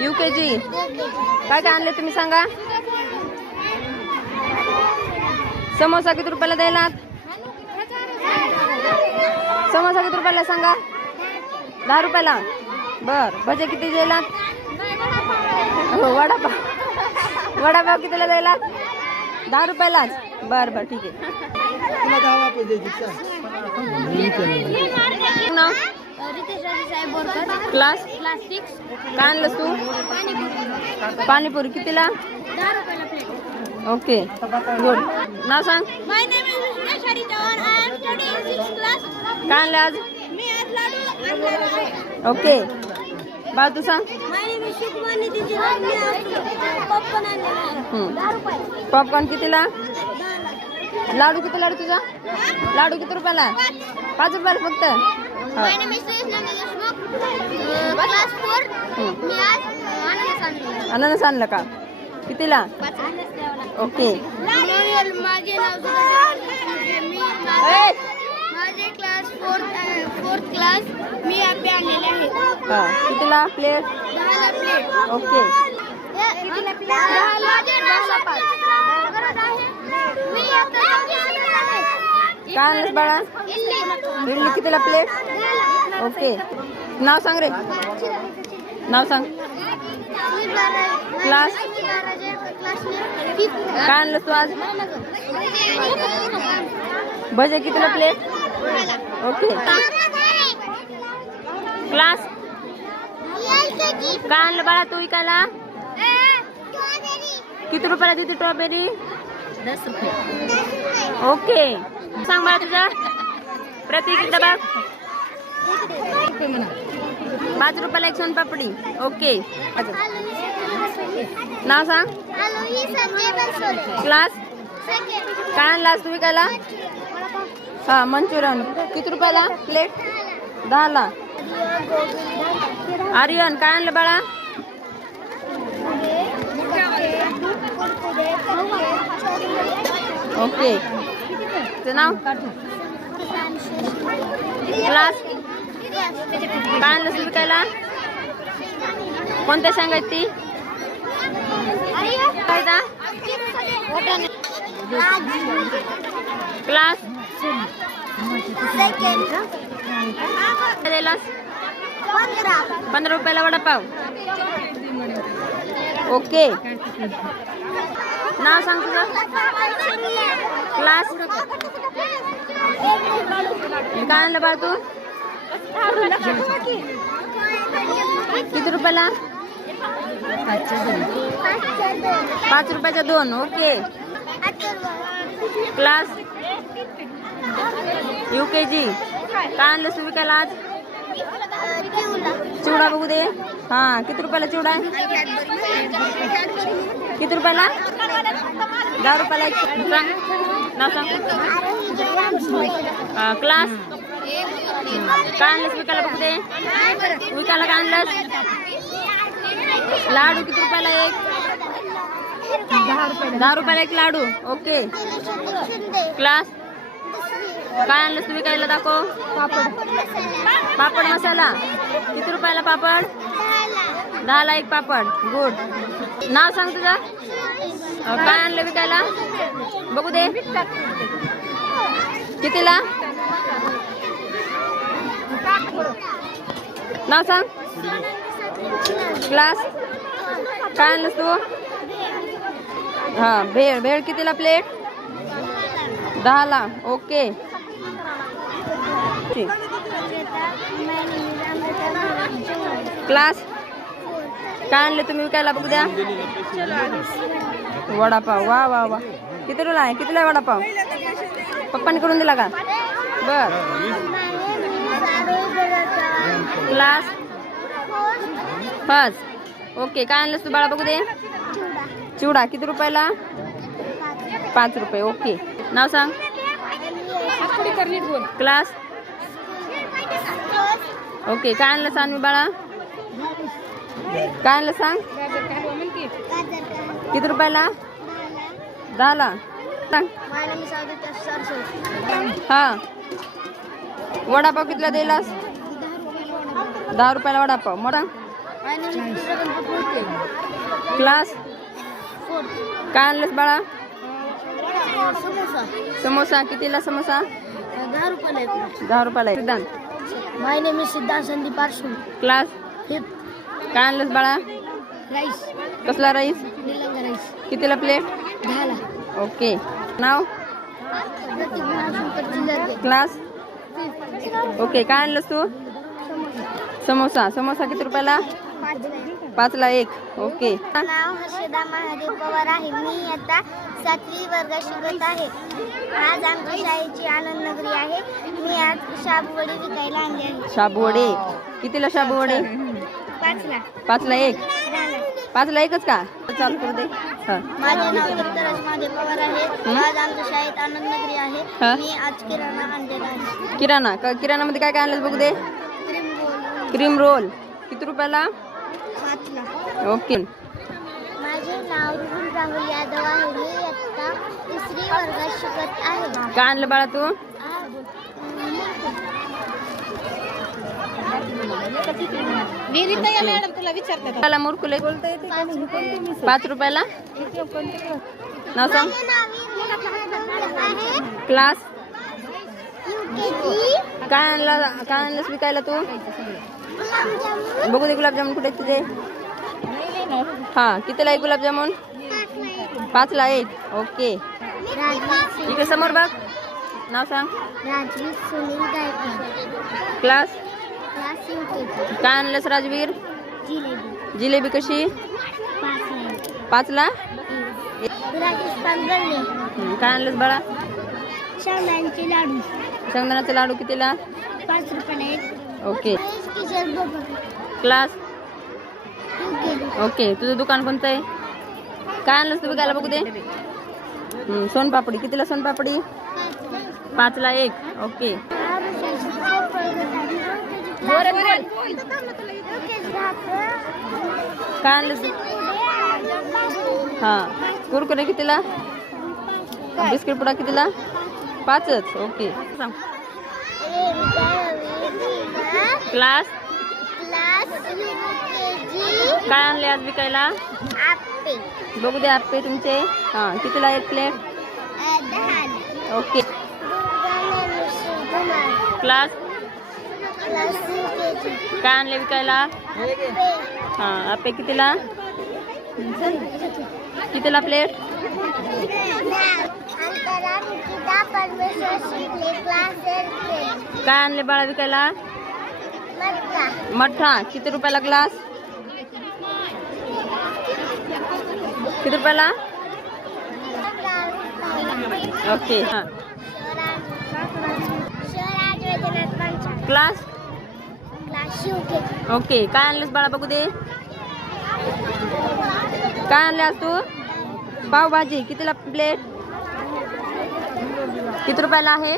UKG. काय काय आणले तुम्ही सांगा. समोसा किती रुपयाला द्यायला. समोसा किती रुपयाला सांगा. 10 रुपयाला. बर. भजे किती द्यायला. हो वडापाव कितीला द्यायला. 10 रुपयालाच. बर बर ठीक आहे. क्लास 6. काय आणलंस तू. पाणीपुरी कितीला. 10 रुपयाला प्लेट. Okay good. नाव सांग. माय नेम इज विष्णू शरी Chavan. I am studying in 6th class. काय आणलं आज. मी आज लाडू आणलेला आहे. ओके बाळ तू सांग. माय नेम इज शुभमन नितीन जिराग. मी आज पॉपकॉर्न आणलेला आहे. 10 रुपये. पॉपकॉर्न कितीला. 10 ला. लाडू किती लाडू तुझा. लाडू किती रुपयाला. 5 रुपयाला फक्त. My name is Suyash Deshmukh. Class 4. मी आज अननस आणलेला. अननस आणलं का. कितीला. 5 अननस द्यावा. ओके. माझे नाव मी माझे क्लास 4th क्लास. मी ॲपे आणलेले आहे. हा कितीला प्लेट. 10 ला प्लेट. ओके. कितीला प्लेट. 10 ला 5. मी आता काय आणलंस बाळा. इडली कितीला प्लेट. ओके नाव सांग रे. नाव सांग. क्लास. काय आणलंस तू आज. भजे कितीला प्लेट. Okay class. काय आणलं बाळा तू इकायला. किती रुपयाला देते स्ट्रॉबेरी. 10 रुपये. ओके सांग बाळा तुझा. प्रत्येक डबा 5 रुपयाला एक सोनपापडी. ओके नाव सांग. क्लास. काय आणलास तुम्ही कायला. हा मंचुरियन किती रुपयाला प्लेट. 10 ला. आर्यन काय आणलं बाळा. ओके नाव. क्लास. काय आणलं तुम्ही कायला. कोणत्या सांगायची ती. क्लास. 15 रुपयाला वडापाव. ओके नाव सांग तुझं. क्लास. काय आणलं बा तू. किती रुपयाला. 5 रुपयाच्या 2. Okay class. UKG. काय आणलं तुम्ही कायला आज. चिवडा बघू दे. हा किती रुपयाला चिवडा आहे. किती रुपयाला. 10 रुपयाला एक. नाव सांग. क्लास. काय आणलंस विकायला बघू दे. विकायला काय आणलंस. लाडू किती रुपयाला एक. 10 रुपयाला एक लाडू. Okay class. काय आणलंस तुम्ही कायला दाखव. पापड मसाला किती रुपयाला पापड. 10 ला एक पापड. गुड नाव सांग तुझं. काय आणलं विकायला बघू दे. कितीला. नाव सांग. क्लास. काय आणलंस तू. हा भेळ. भेळ कितीला प्लेट. 10 ला. Okay class. काय आणले तुम्ही विकायला बघू द्या. वडापाव. वा वा वा. कितीला आहे. कितीला आहे वडापाव. पप्पाने करून दिला का. बर क्लास. फर्स्ट. ओके काय आणलंस तू बाळा बघू दे. चिवडा किती रुपयाला. 5 रुपये. ओके नाव सांग. क्लास. ओके काय आणलं सांग बाळा. काय आणलं सांग. किती रुपयाला. 10 ला. सांग. हा वडापाव कितीला दिलास. 10 रुपयाला वडापाव. मोठा क्लास काय आणलंस बाळा? समोसा कितीला समोसा? 10 रुपयाला. 10 रुपयाला आहे. सिद्धांत माय नेम इज सिद्धांत संदीप आरसू. Class fifth. काय आणलंस बाळा? राईस. कसला राईस? निलंगा राईस. कितीला प्लेट? 10ला. ओके. नाव? Class okay. काय आणलंस तू? समोसा. समोसा किती रुपयाला? 5ला 1. ओके. नाव हर्षदा महादेव पवार आहे. मी आता 7वी वर्गात शिकत आहे. आज आमच्या शाळेची आनंद नगरी आहे. मी आज शाबूवडी विकायला आणली आहे. शाबूवडे कितीला? शाबूवडे 5ला. 5ला 1. 10ला. 5ला 1च का? चालू करू दे. हा. माझे नाव दत्तराज महादेव पवार आहे. आज आमच्या शाळेत आनंद नगरी आहे. हा. मी आज किराणा आणलेला आहे. किराणा किराणामध्ये काय काय आणलं बघू दे. क्रीम रोल किती रुपयाला? 5ला. ओके. माझे नाव रुहुल राहुल यादव आहे. मी इयत्ता 3री वर्गात शिकत आहे. काय आणलं बाळा तू? त्याला मुरकुले 5 रुपयाला. नाव सांग. क्लास काय आणलंस विकायला तू? बघू दे. गुलाबजामुन कुठे आहेत तुझे? हा. कितीला आहे गुलाबजामुन? 5ला 1. ओके. इकडे समोर बघ. नाव सांग. Rajveer Sunil Gaikwad. Class class UKG. काय आणलंस राजवीर? जिलेबी. जिलेबी कशी? 5ला. 5ला. राजेश पांगरणे. काय आणलंस बाळा? शेंगदाण्याचे लाडू. शेंगदाण्याचे लाडू कितीला? 5 रुपयाला 1. ओके. किशोर बाबा. Class UKG. ओके. तुझं दुकान कोणतं आहे? काय आणलंस तू विकायला बघू दे. सोनपापडी कितीला? सोनपापडी 5ला 1. ओके. काय आणलंस? हा. कुरकुरे कितीला? बिस्किट पुडा कितीला? 5च. ओके. सांग. Class class UKG. काय आणले आज विकायला? आप्पे. बघू दे आप्पे तुमचे. हा. कितीला 1 प्लेट? 10ला. ओके. Class class UKG. काय आणले विकायला? हा. आप्पे कितीला? कितीला प्लेट? अंतरा निकिता परमेश्वर शिकले. क्लास 8. काय आणले बाळा विकायला? मटका. मठ्ठा किती रुपयाला ग्लास? किती रुपयाला? ओके. हा. Swaraj Vaidyanath Panchal. Class class UKG. Okay. काय आणलंस बाळा बघू दे. काय आणले आज तू? पावभाजी कितीला प्लेट? किती रुपयाला आहे?